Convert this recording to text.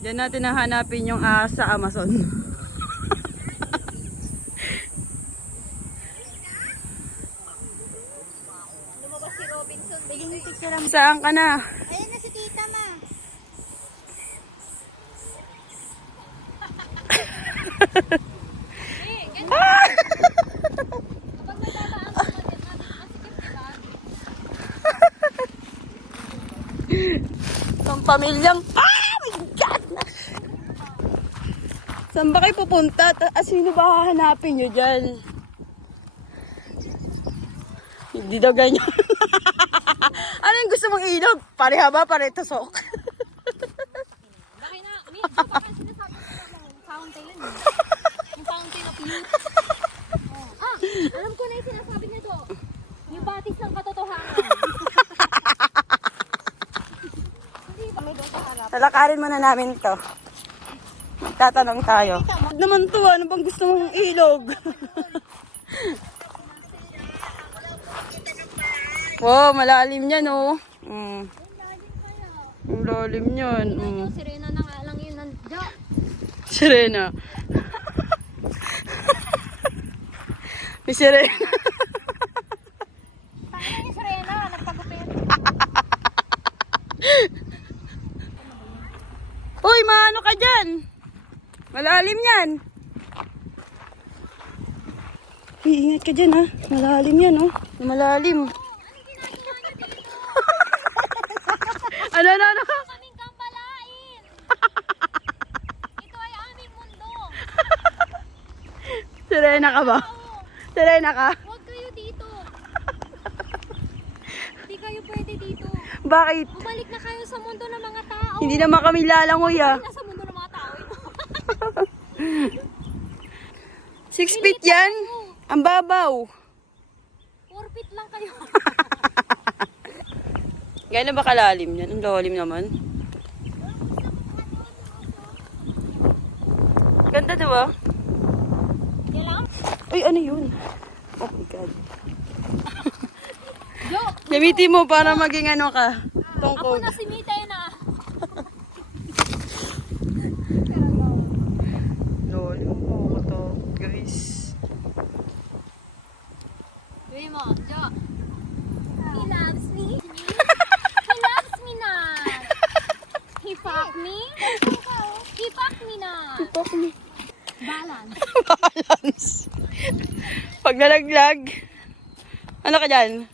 Diyan natin nahanapin yung sa Amazon. Lumabas si Robinson. Tingin picture ang... Saan ka na? Ayan na si tita ma. Ang pamilyang... Ah! My God! Saan ba kayo pupunta? Sino ba hahanapin nyo dyan? Hindi daw ganyan. Ano yung gusto mong ilog? Pareha ba? Pare-tusok? Laki na. Baka sinasabi ko yung fountain yun. Yung fountain of youth. Alam ko na yung sinasabi niya to. Yung batis ng katotohanan. Hindi ba may doon sa harap? Lalakarin muna namin to. Tatanong tayo. Huwag naman to, ano bang gusto mong ilog? Wow, malalim yan oh. Ang lalim yan. Sirena na nga lang yun. Nandiyan. Sirena. May sirena. Paano yung sirena? Nagpagupit. Uy, maano ka dyan? Malalim yan. Uy, ingat ka dyan ha. Malalim yan oh. Malalim. Ano? Kaming kambalain. Ito ay aming mundo. Sirena ka ba? Sirena ka? Huwag kayo dito. Hindi kayo pwede dito. Bakit? Bumalik na kayo sa mundo ng mga tao. Hindi naman kami lalangoy ah. Nasa mundo ng mga tao ito. 6 feet yan? Ang babaw. 4 feet lang kayo. Gano'n ba kalalim yan? Ang lalim naman. Ganda diba? Yan lang. Uy, ano yun? Oh my God. Yo, Gamitin mo para maging ano ka. ako Tungkol. na si Mita yun ah. Lalim po to, guys. Gawin mo, Jo. He loves me. He loves me not. He fuck me. He fuck me not. Balance. Balance. Pag nalaglag, ano ka dyan?